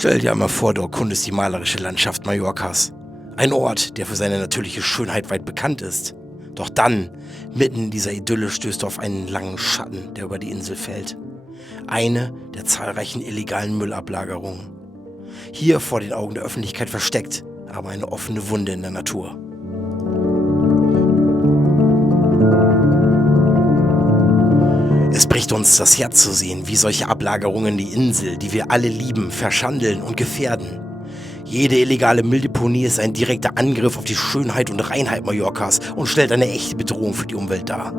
Stell dir einmal vor, du erkundest die malerische Landschaft Mallorcas. Ein Ort, der für seine natürliche Schönheit weit bekannt ist. Doch dann, mitten in dieser Idylle, stößt du auf einen langen Schatten, der über die Insel fällt. Eine der zahlreichen illegalen Müllablagerungen. Hier vor den Augen der Öffentlichkeit versteckt, aber eine offene Wunde in der Natur. Es bricht uns das Herz zu sehen, wie solche Ablagerungen die Insel, die wir alle lieben, verschandeln und gefährden. Jede illegale Mülldeponie ist ein direkter Angriff auf die Schönheit und Reinheit Mallorcas und stellt eine echte Bedrohung für die Umwelt dar.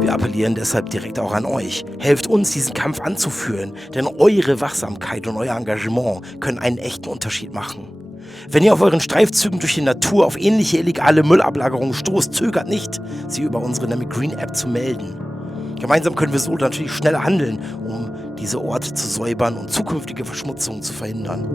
Wir appellieren deshalb direkt auch an euch. Helft uns, diesen Kampf anzuführen, denn eure Wachsamkeit und euer Engagement können einen echten Unterschied machen. Wenn ihr auf euren Streifzügen durch die Natur auf ähnliche illegale Müllablagerungen stoßt, zögert nicht, sie über unsere Nami Green App zu melden. Gemeinsam können wir so natürlich schneller handeln, um diese Orte zu säubern und zukünftige Verschmutzungen zu verhindern.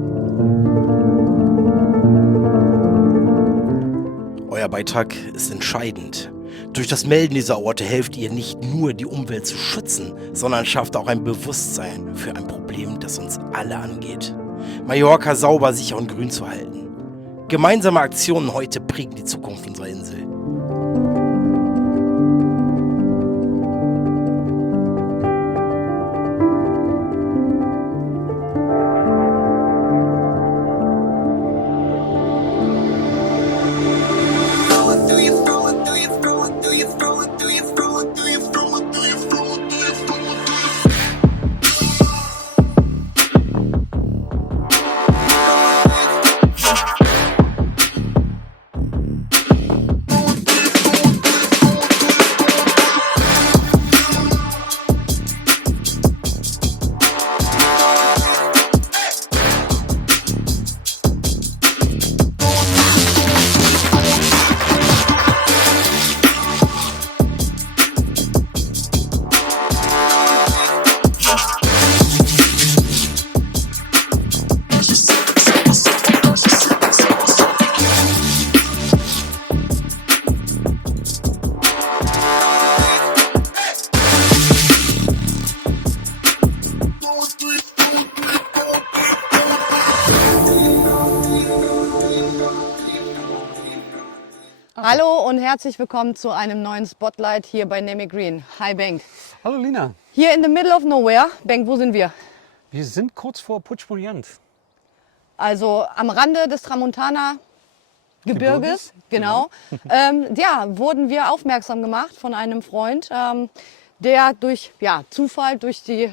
Euer Beitrag ist entscheidend. Durch das Melden dieser Orte helft ihr nicht nur, die Umwelt zu schützen, sondern schafft auch ein Bewusstsein für ein Problem, das uns alle angeht. Mallorca sauber, sicher und grün zu halten. Gemeinsame Aktionen heute prägen die Zukunft unserer Insel. Hallo und herzlich willkommen zu einem neuen Spotlight hier bei Nami Green. Hi Bengt. Hallo Lina. Hier in the middle of nowhere. Bengt, wo sind wir? Wir sind kurz vor Puigpunyent. Also am Rande des Tramontana-Gebirges. Genau. Wurden wir aufmerksam gemacht von einem Freund, der durch Zufall, durch die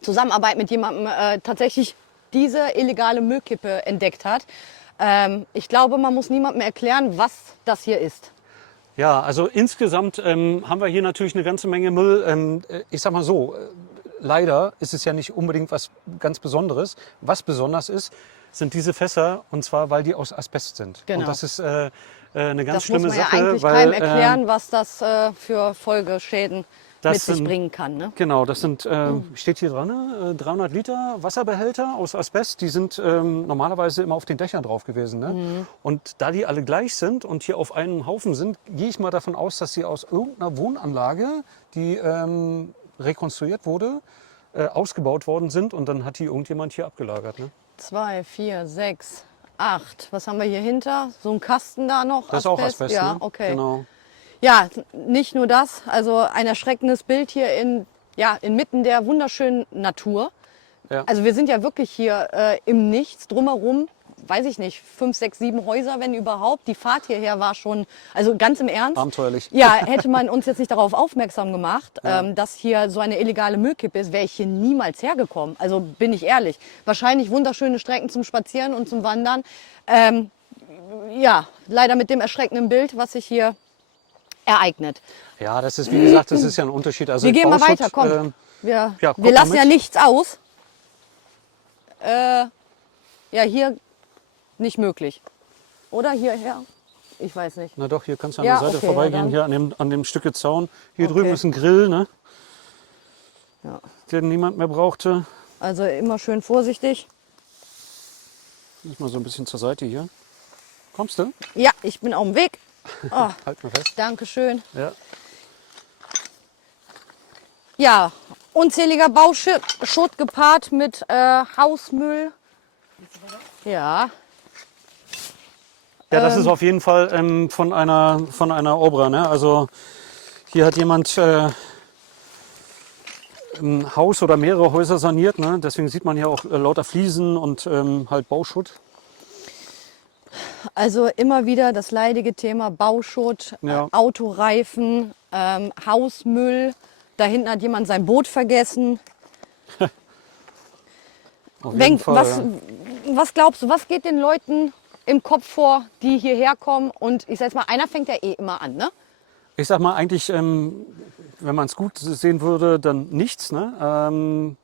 Zusammenarbeit mit jemandem tatsächlich diese illegale Müllkippe entdeckt hat. Ich glaube, man muss niemandem erklären, was das hier ist. Ja, also insgesamt haben wir hier natürlich eine ganze Menge Müll. Ich sag mal so, leider ist es ja nicht unbedingt was ganz Besonderes. Was besonders ist, sind diese Fässer, und zwar, weil die aus Asbest sind. Genau. Und das ist eine ganz schlimme Sache. Das muss man Sache. ja eigentlich keinem erklären, was das für Folgeschäden mit sich bringen kann. Ne? Genau, das sind, steht hier dran, 300 Liter Wasserbehälter aus Asbest. Die sind normalerweise immer auf den Dächern drauf gewesen. Ne? Und da die alle gleich sind und hier auf einem Haufen sind, gehe ich mal davon aus, dass sie aus irgendeiner Wohnanlage, die rekonstruiert wurde, ausgebaut worden sind. Und dann hat die irgendjemand hier abgelagert. Ne? 2, 4, 6, 8. Was haben wir hier hinter? So ein Kasten da noch? Das ist auch Asbest, ja, ne? Okay. Genau. Ja, nicht nur das. Also ein erschreckendes Bild hier inmitten der wunderschönen Natur. Ja. Also wir sind ja wirklich hier im Nichts. Drumherum, weiß ich nicht, 5, 6, 7 Häuser, wenn überhaupt. Die Fahrt hierher war schon, also ganz im Ernst. Abenteuerlich. Ja, hätte man uns jetzt nicht darauf aufmerksam gemacht, dass hier so eine illegale Müllkippe ist, wäre ich hier niemals hergekommen. Also bin ich ehrlich. Wahrscheinlich wunderschöne Strecken zum Spazieren und zum Wandern. Leider mit dem erschreckenden Bild, was sich hier ereignet. Ja, das ist, wie gesagt, das ist ja ein Unterschied. Also Wir gehen mal Bauschutz, weiter, komm. Wir komm lassen mal ja mit. nichts aus. Hier nicht möglich. Oder hierher? Ich weiß nicht. Na doch, hier kannst du an der Seite okay, vorbeigehen, ja, hier an dem Stücke Zaun. Hier Okay. drüben ist ein Grill, ne? Ja. Den niemand mehr brauchte. Also immer schön vorsichtig. Muss mal so ein bisschen zur Seite hier. Kommst du? Ja, ich bin auf dem Weg. Oh, Halt mal fest. Dankeschön. Ja. Ja, unzähliger Bauschutt gepaart mit Hausmüll. Ja. Ja, das ist auf jeden Fall von einer Obra. Ne? Also hier hat jemand ein Haus oder mehrere Häuser saniert. Ne? Deswegen sieht man hier auch lauter Fliesen und halt Bauschutt. Also immer wieder das leidige Thema Bauschutt, Ja. Autoreifen, Hausmüll. Da hinten hat jemand sein Boot vergessen. Auf jeden Fall, ja. Was glaubst du, was geht den Leuten im Kopf vor, die hierher kommen? Und ich sag jetzt mal, einer fängt ja eh immer an, ne? Ich sag mal eigentlich, wenn man es gut sehen würde, dann nichts. Ne?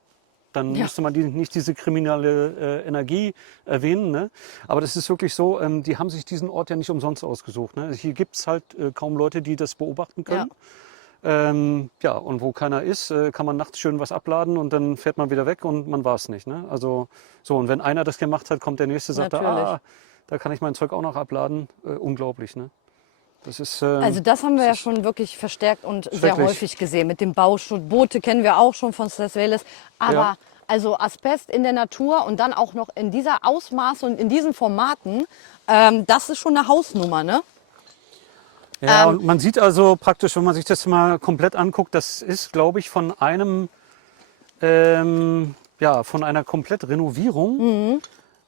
Dann Ja. müsste man nicht diese kriminelle Energie erwähnen. Ne? Aber das ist wirklich so, die haben sich diesen Ort ja nicht umsonst ausgesucht. Ne? Hier gibt es halt kaum Leute, die das beobachten können. Ja, und wo keiner ist, kann man nachts schön was abladen und dann fährt man wieder weg und man war es nicht. Ne? Also so, und wenn einer das gemacht hat, kommt der nächste, sagt, Natürlich. da kann ich mein Zeug auch noch abladen. Unglaublich. Ne? Das ist, Also das haben wir ja schon wirklich verstärkt und sehr schrecklich. häufig gesehen mit dem Bauschutt. Boote kennen wir auch schon von Stas Welles. Aber Ja. also Asbest in der Natur und dann auch noch in dieser Ausmaße und in diesen Formaten, das ist schon eine Hausnummer, ne? Ja, und man sieht also praktisch, wenn man sich das mal komplett anguckt, das ist, glaube ich, von einem, von einer komplett Renovierung.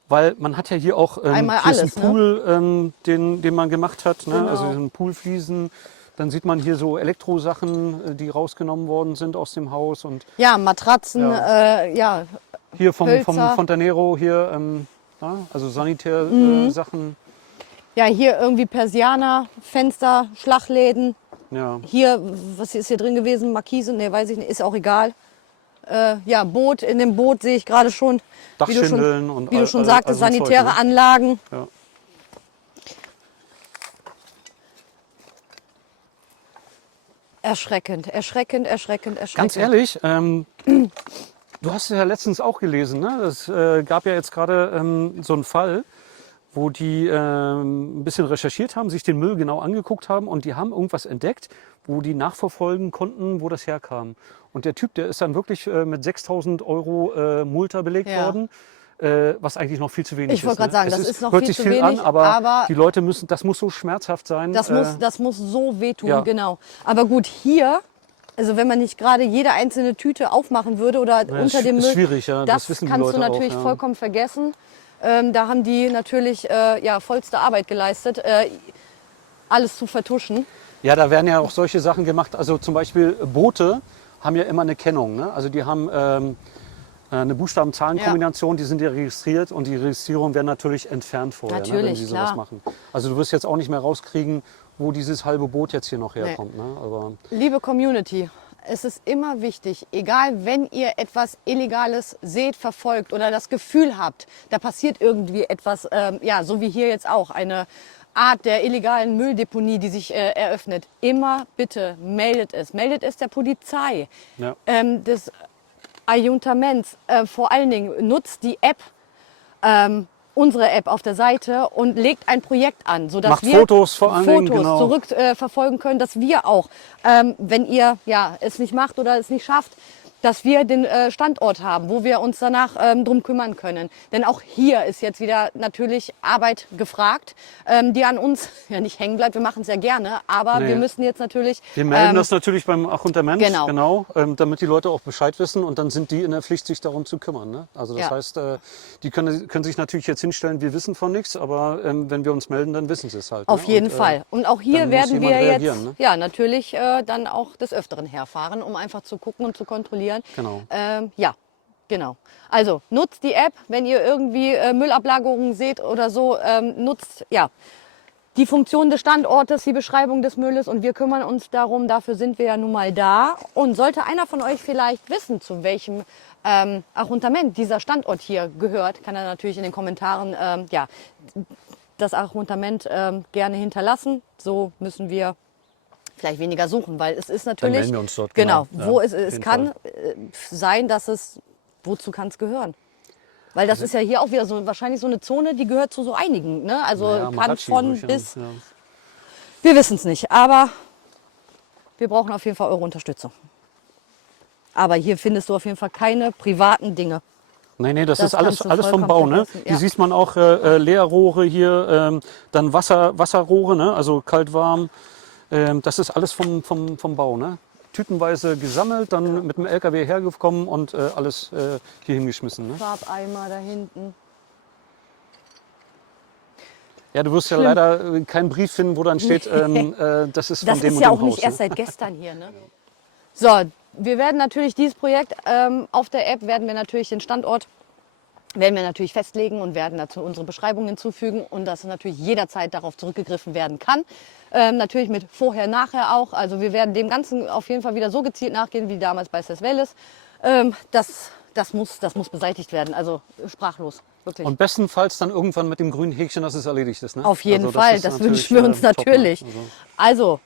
Weil man hat ja hier auch Einmal hier ist alles, ein Pool, den man gemacht hat, ne? Genau. Also diesen Poolfliesen. Dann sieht man hier so Elektrosachen, die rausgenommen worden sind aus dem Haus. Und Ja, Matratzen, Ja. hier vom Hölzer. Fontanero hier, also Sanitärsachen. ja, hier irgendwie Persianer, Fenster, Schlagläden. Ja. Hier, was ist hier drin gewesen? Markise? Ne, weiß ich nicht, ist auch egal. Ja, Boot, in dem Boot sehe ich gerade schon, Dachschindeln und wie du schon all sagtest, so ein Zeug, sanitäre ne? Anlagen. Ja. Erschreckend, erschreckend, erschreckend, erschreckend. Ganz ehrlich, du hast ja letztens auch gelesen, ne? Es gab ja jetzt gerade so einen Fall, wo die ein bisschen recherchiert haben, sich den Müll genau angeguckt haben und die haben irgendwas entdeckt, wo die nachverfolgen konnten, wo das herkam. Und der Typ, der ist dann wirklich mit 6.000 € Multa belegt Ja. worden. Was eigentlich noch viel zu wenig Ich wollte ist. gerade sagen, Es das ist noch hört viel sich zu viel wenig, an, aber aber die Leute müssen, das muss so schmerzhaft sein. Das muss so wehtun, ja. genau. Aber gut, hier, also wenn man nicht gerade jede einzelne Tüte aufmachen würde oder unter dem ist Müll, schwierig, ja. Das wissen die kannst Leute du natürlich auch, ja. vollkommen vergessen. Da haben die natürlich vollste Arbeit geleistet, alles zu vertuschen. Ja, da werden ja auch solche Sachen gemacht. Also zum Beispiel Boote haben ja immer eine Kennung. Ne? Also die haben eine Buchstaben-Zahlen-Kombination, die sind ja registriert und die Registrierung werden natürlich entfernt vorher, ne, wenn Natürlich, sie sowas klar. machen. Also du wirst jetzt auch nicht mehr rauskriegen, wo dieses halbe Boot jetzt hier noch herkommt. Ne? Aber Liebe Community, es ist immer wichtig, egal wenn ihr etwas Illegales seht, verfolgt oder das Gefühl habt, da passiert irgendwie etwas, so wie hier jetzt auch, eine Art der illegalen Mülldeponie, die sich eröffnet, immer bitte meldet es der Polizei, ja. des Ayuntaments, vor allen Dingen nutzt die App, unsere App auf der Seite und legt ein Projekt an, sodass Macht wir Fotos vor allen Dingen, genau. zurückverfolgen können, dass wir auch, wenn ihr es nicht macht oder es nicht schafft, dass wir den Standort haben, wo wir uns danach drum kümmern können. Denn auch hier ist jetzt wieder natürlich Arbeit gefragt, die an uns ja nicht hängen bleibt. Wir machen es ja gerne, aber Nee. wir müssen jetzt natürlich... Wir melden das natürlich beim Ayuntament, Genau. damit die Leute auch Bescheid wissen und dann sind die in der Pflicht, sich darum zu kümmern. Ne? Also das Ja. heißt, die können sich natürlich jetzt hinstellen, wir wissen von nichts, aber wenn wir uns melden, dann wissen sie es halt. Auf ne? jeden Und, Fall. Und auch hier dann muss werden wir jemand jetzt reagieren, ne? natürlich dann auch des Öfteren herfahren, um einfach zu gucken und zu kontrollieren. Genau. Genau. Also nutzt die App, wenn ihr irgendwie Müllablagerungen seht oder so, nutzt die Funktion des Standortes, die Beschreibung des Mülles und wir kümmern uns darum. Dafür sind wir ja nun mal da. Und sollte einer von euch vielleicht wissen, zu welchem Ayuntament dieser Standort hier gehört, kann er natürlich in den Kommentaren das Ayuntament gerne hinterlassen. So müssen wir vielleicht weniger suchen, weil es ist natürlich, melden wir uns dort, genau, genau. wo Ja, es auf jeden kann sein, dass es, wozu kann es gehören? Weil das ist ja hier auch wieder so wahrscheinlich so eine Zone, die gehört zu so einigen, ne? Also Naja, kann Marathi, von würde ich bis, sagen, wir wissen es nicht, aber wir brauchen auf jeden Fall eure Unterstützung. Aber hier findest du auf jeden Fall keine privaten Dinge. Nee, das Das ist alles, kannst du alles vom Bau. vollkommen Ne? vergessen, Hier ja. siehst man auch Leerrohre hier, dann Wasserrohre, ne? Also kalt-warm. Das ist alles vom Bau. Ne? Tütenweise gesammelt, dann mit dem LKW hergekommen und alles hier hingeschmissen. Ne? Farbeimer da hinten. Ja, du wirst ja Schlimm. leider keinen Brief finden, wo dann steht, das ist von Das dem ist und ja dem auch nicht Haus. erst Ne? seit gestern hier. Ne? So, wir werden natürlich dieses Projekt auf der App, werden wir natürlich den Standort festlegen und werden dazu unsere Beschreibung hinzufügen und dass natürlich jederzeit darauf zurückgegriffen werden kann. Natürlich mit vorher, nachher auch. Also wir werden dem Ganzen auf jeden Fall wieder so gezielt nachgehen wie damals bei Sesvelis. Das muss beseitigt werden. Also sprachlos, wirklich. Und bestenfalls dann irgendwann mit dem grünen Häkchen, dass es erledigt ist. Ne? Auf jeden Also Fall, ist das natürlich, wünschen wir uns top, ne? natürlich. Also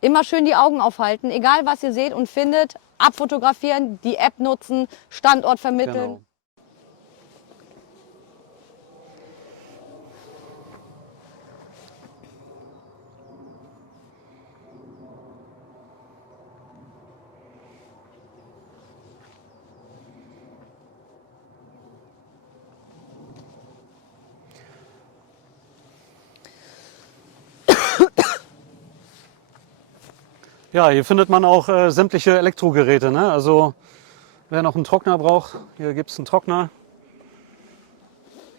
immer schön die Augen aufhalten, egal was ihr seht und findet, abfotografieren, die App nutzen, Standort vermitteln. Genau. Ja, hier findet man auch sämtliche Elektrogeräte. Ne? Also wer noch einen Trockner braucht, hier gibt es einen Trockner.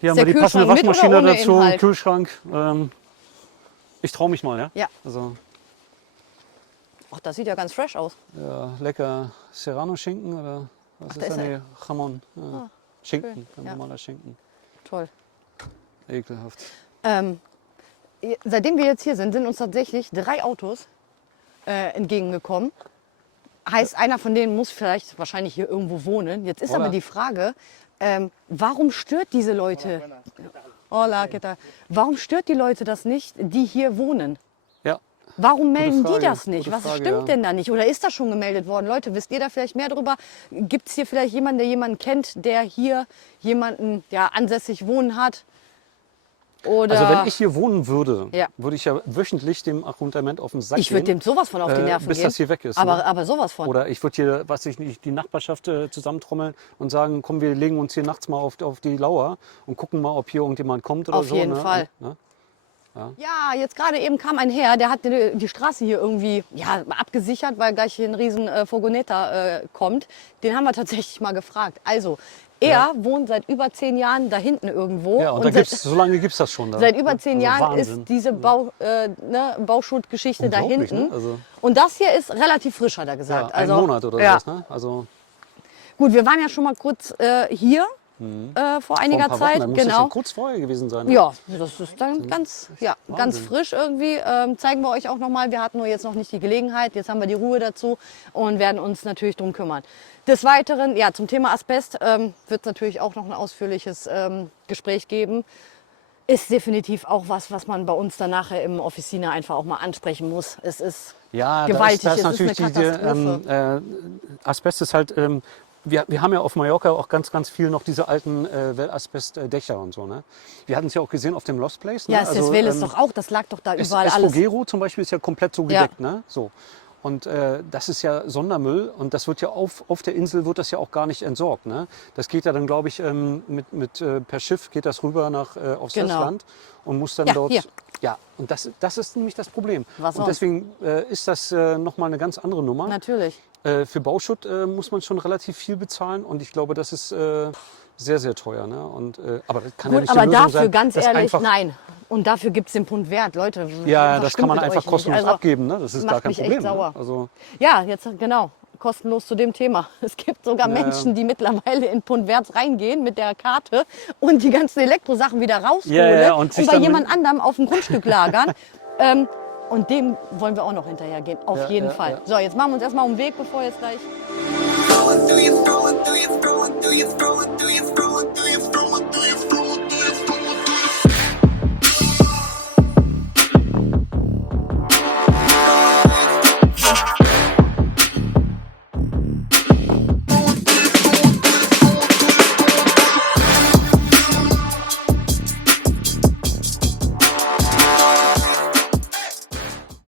Hier haben der wir die passende Kühlschrank mit oder Waschmaschine ohne dazu, Inhalt? Kühlschrank. Ich traue mich mal, ja? Ja. Also Ach, das sieht ja ganz fresh aus. ja, lecker Serrano-Schinken oder was da ist ist das? er. Nee, Jamon. Ja. Schinken, ein ja. normaler Schinken. Toll. Ekelhaft. Seitdem wir jetzt hier sind, sind uns tatsächlich 3 Autos entgegengekommen. Heißt, einer von denen muss vielleicht wahrscheinlich hier irgendwo wohnen. Jetzt ist Hola. aber die Frage, warum stört diese Leute? Hola, ¿qué tal? Warum stört die Leute das nicht, die hier wohnen? Ja, Warum melden Frage, die das nicht? gute Was Frage, stimmt ja. denn da nicht? Oder ist das schon gemeldet worden? Leute, wisst ihr da vielleicht mehr drüber? Gibt es hier vielleicht jemanden, der jemanden kennt, der hier jemanden ansässig wohnen hat? Oder also wenn ich hier wohnen würde, Ja. würde ich ja wöchentlich dem Arrondissement auf den Sack ich würde gehen. dem sowas von auf die Nerven bis gehen. das hier weg ist, Aber, ne? aber sowas von. Oder ich würde hier, was ich nicht, die Nachbarschaft zusammentrommeln und sagen, komm, wir legen uns hier nachts mal auf die Lauer und gucken mal, ob hier irgendjemand kommt oder Auf so. jeden ne? Fall. Ne? Ja, jetzt gerade eben kam ein Herr, der hat die Straße hier irgendwie abgesichert, weil gleich hier ein riesen Furgoneta kommt. Den haben wir tatsächlich mal gefragt. Also, er wohnt seit über 10 Jahren da hinten irgendwo. Ja, und da gibt's, so lange gibt es das schon. Da, Seit über ne? 10 Also Jahren Wahnsinn. ist diese Bauschuttgeschichte da Unglaublich, hinten. ne? Also- Und das hier ist relativ frisch, hat er Ja, gesagt. ein Monat oder ja. so. Ne? Also Gut, wir waren ja schon mal kurz hier vor vor einiger ein paar Zeit. Wochen, dann muss das Genau. ja kurz vorher gewesen sein. Ne? Ja, das ist dann ganz Wahnsinn. frisch irgendwie. Zeigen wir euch auch nochmal. Wir hatten nur jetzt noch nicht die Gelegenheit. Jetzt haben wir die Ruhe dazu und werden uns natürlich drum kümmern. Des Weiteren, ja, zum Thema Asbest wird es natürlich auch noch ein ausführliches Gespräch geben. Ist definitiv auch was man bei uns dann nachher im Officina einfach auch mal ansprechen muss. Es ist Ja, gewaltig, da ist es ist natürlich eine Katastrophe. Asbest ist halt, wir haben ja auf Mallorca auch ganz viel noch diese alten Asbestdächer und so. Ne? Wir hatten es ja auch gesehen auf dem Lost Place. Ne? Ja, Sesvel ist doch auch, das lag doch da überall alles. Escogero zum Beispiel ist ja komplett so Ja. gedeckt. Ne? So. Und das ist ja Sondermüll und das wird ja auf der Insel wird das ja auch gar nicht entsorgt. Ne? Das geht ja dann, glaube ich, per Schiff geht das rüber aufs Genau. Festland und muss dann Ja, dort. hier. Ja, und das ist nämlich das Problem. Was und sonst? deswegen ist das nochmal eine ganz andere Nummer. Natürlich. Für Bauschutt muss man schon relativ viel bezahlen und ich glaube, das ist sehr, sehr teuer. Ne? Und, aber das kann ja Gut, nicht die aber Lösung dafür, sein, ganz dass ehrlich, einfach, nein. Und dafür gibt es den Pfund Wert, Leute. Ja, was das stimmt kann man mit einfach euch nicht? kostenlos Also, abgeben. Ne? Das ist macht gar kein mich echt Problem. sauer. Ne? Also, Ja, jetzt genau. Kostenlos zu dem Thema. Es gibt sogar Ja, Menschen, die mittlerweile in Pfund Wert reingehen mit der Karte und die ganzen Elektrosachen wieder rausholen Ja, und und sich bei dann- jemand anderem auf dem Grundstück lagern. Und dem wollen wir auch noch hinterhergehen. Auf Ja, jeden ja, Fall. ja. So, jetzt machen wir uns erstmal um den Weg, bevor jetzt gleich. Scrolling through your, scrolling through your, scrolling through your, scrolling through your